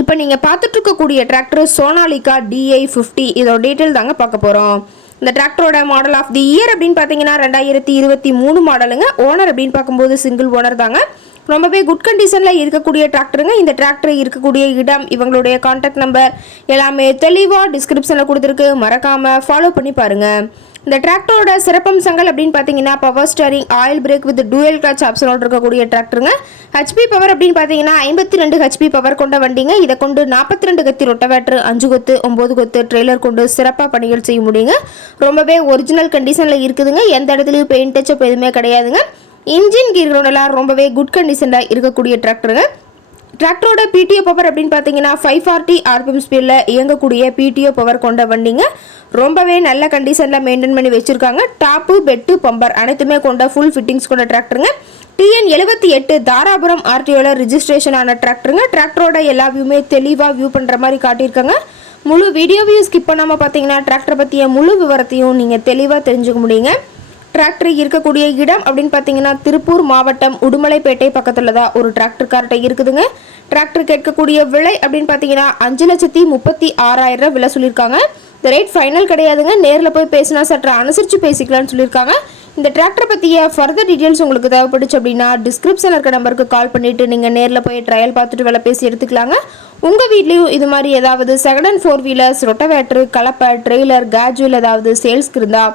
இப்போ நீங்கள் பார்த்துட்டு இருக்கக்கூடிய டிராக்டர் சோனாலிகா டிஐ ஃபிஃப்டி இதோட டீட்டெயில் தாங்க பார்க்க போகிறோம் இந்த டிராக்டரோட மாடல் ஆஃப் தி இயர் அப்படின்னு பார்த்தீங்கன்னா ரெண்டாயிரத்தி இருபத்தி மூணு மாடலுங்க ஓனர் அப்படின்னு பார்க்கும்போது சிங்கிள் ஓனர் தாங்க. ரொம்பவே குட் கண்டிஷனில் இருக்கக்கூடிய டிராக்டருங்க இந்த டிராக்டர் இருக்கக்கூடிய இடம் இவங்களுடைய காண்டாக்ட் நம்பர் எல்லாமே தெளிவாக டிஸ்கிரிப்ஷனில் கொடுத்துருக்கு. மறக்காமல் ஃபாலோ பண்ணி பாருங்கள் இந்த டிராக்டரோட சிறப்பம்சங்கள் அப்படின்னு பார்த்தீங்கன்னா power steering oil brake with dual clutch ஆப்ஷனோட இருக்கக்கூடிய டிராக்டருங்க. ஹெச்பி பவர் அப்படின்னு பார்த்தீங்கன்னா ஐம்பத்தி ரெண்டு ஹெச்பி பவர் கொண்ட வண்டிங்க. இதை கொண்டு நாற்பத்தி ரெண்டு கத்தி ரொட்டவேட்ரு அஞ்சு கொத்து ஒம்பது கொத்து ட்ரெய்லர் கொண்டு சிறப்பாக பணிகள் செய்ய முடியுங்க. ரொம்பவே ஒரிஜினல் கண்டிஷனில் இருக்குதுங்க. எந்த இடத்துலையும் பெயிண்ட் டச்சப் எதுவுமே கிடையாதுங்க. இன்ஜின் கீர்களோடலாம் ரொம்பவே குட் கண்டிஷனில் இருக்கக்கூடிய டிராக்டருங்க. டிராக்டரோட பிடிஓ பவர் அப்படின்னு பார்த்தீங்கன்னா ஃபைவ் ஃபார்ட்டி ஆர்பிஎம் ஸ்பீடில் இயங்கக்கூடிய பிடிஓ பவர் கொண்ட வண்டிங்க. ரொம்பவே நல்ல கண்டிஷனில் மெயின்டைன் பண்ணி வச்சுருக்காங்க. டாப்பு பெட்டு பம்பர் அனைத்துமே கொண்ட ஃபுல் ஃபிட்டிங்ஸ் கொண்ட டிராக்டருங்க டிஎன் எழுபத்தி எட்டு தாராபுரம் ஆர்டிஓவில் ரிஜிஸ்ட்ரேஷன் ஆன டிராக்டருங்க டிராக்டரோட எல்லா வியூமே தெளிவாக வியூ பண்ணுற மாதிரி காட்டியிருக்காங்க. முழு வீடியோவையும் ஸ்கிப் பண்ணாமல் பார்த்தீங்கன்னா டிராக்டர் பற்றிய முழு விவரத்தையும் நீங்கள் தெளிவாக தெரிஞ்சுக்க முடியுங்க. டிராக்டர் இருக்கக்கூடிய இடம் அப்படின்னு பார்த்தீங்கன்னா திருப்பூர் மாவட்டம் உடுமலைப்பேட்டை பக்கத்தில் தான் ஒரு டிராக்டர் கார்ட்டை இருக்குதுங்க. டிராக்டர் கேட்கக்கூடிய விலை அப்படின்னு பார்த்தீங்கன்னா அஞ்சு லட்சத்தி முப்பத்தி ஆறாயிரம் ரூபா விலை சொல்லியிருக்காங்க. இந்த ரேட் ஃபைனல் கிடையாதுங்க. நேரில் போய் பேசினா சற்று அனுசரித்து பேசிக்கலாம்னு சொல்லியிருக்காங்க. இந்த டிராக்டர் பற்றிய ஃபர்தர் டீட்டெயில்ஸ் உங்களுக்கு தேவைப்பட்டுச்சு அப்படின்னா டிஸ்கிரிப்ஷனில் இருக்க நம்பருக்கு கால் பண்ணிவிட்டு நீங்கள் நேரில் போய் ட்ரையல் பார்த்துட்டு விலை பேசி எடுத்துக்கலாங்க. உங்கள் வீட்லேயும் இது மாதிரி ஏதாவது second and four wheelers rotavator கலப்பை ட்ரெய்லர் கேஜுவல் ஏதாவது சேல்ஸ்க்கு இருந்தால்